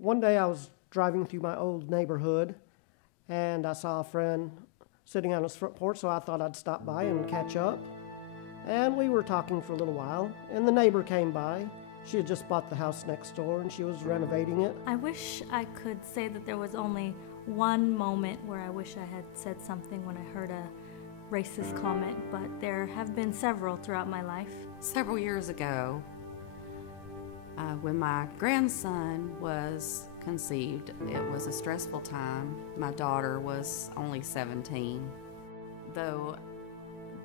One day I was driving through my old neighborhood and I saw a friend sitting on his front porch, so I thought I'd stop by and catch up. And we were talking for a little while, and the neighbor came by. She had just bought the house next door and she was renovating it. I wish I could say that there was only one moment where I wish I had said something when I heard a racist comment, but there have been several throughout my life. Several years ago, when my grandson was conceived, it was a stressful time. My daughter was only 17. Though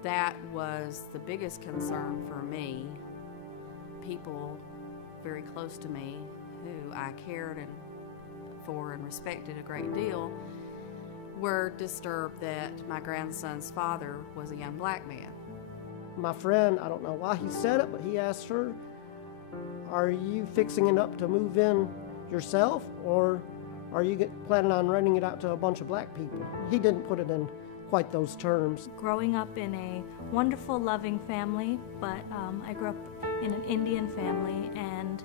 that was the biggest concern for me, people very close to me who I cared for and respected a great deal were disturbed that my grandson's father was a young black man. My friend, I don't know why he said it, but he asked her, "Are you fixing it up to move in yourself, or are you planning on renting it out to a bunch of black people?" He didn't put it in quite those terms. Growing up in a wonderful, loving family, but I grew up in an Indian family, and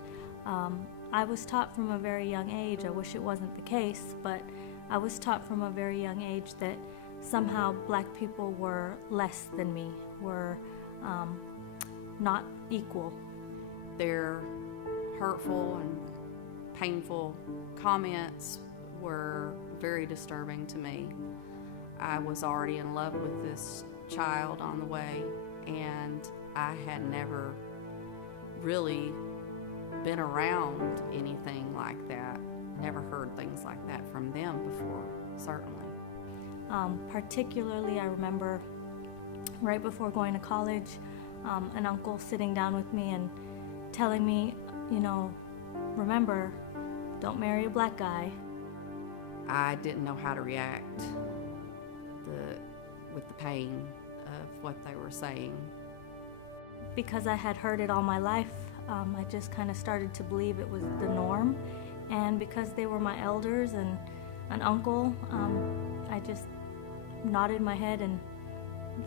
I was taught from a very young age, I wish it wasn't the case, but I was taught from a very young age that somehow black people were less than me, were not equal. Their hurtful and painful comments were very disturbing to me. I was already in love with this child on the way, and I had never really been around anything like that. Never heard things like that from them before, certainly. Particularly, I remember right before going to college, an uncle sitting down with me and telling me, you know, remember, don't marry a black guy. I didn't know how to react with the pain of what they were saying. Because I had heard it all my life, I just kind of started to believe it was the norm. And because they were my elders and an uncle, I just nodded my head and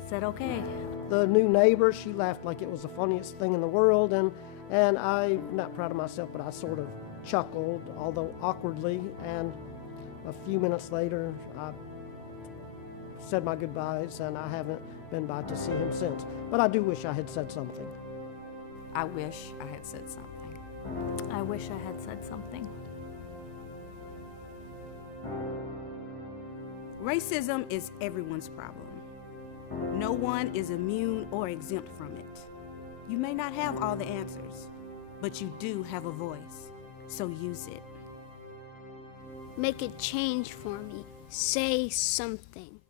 said, okay. The new neighbor, she laughed like it was the funniest thing in the world, and I'm not proud of myself, but I sort of chuckled, although awkwardly, and a few minutes later, I said my goodbyes, and I haven't been by to see him since. But I do wish I had said something. I wish I had said something. I wish I had said something. Racism is everyone's problem. No one is immune or exempt from it. You may not have all the answers, but you do have a voice, so use it. Make a change for me. Say something.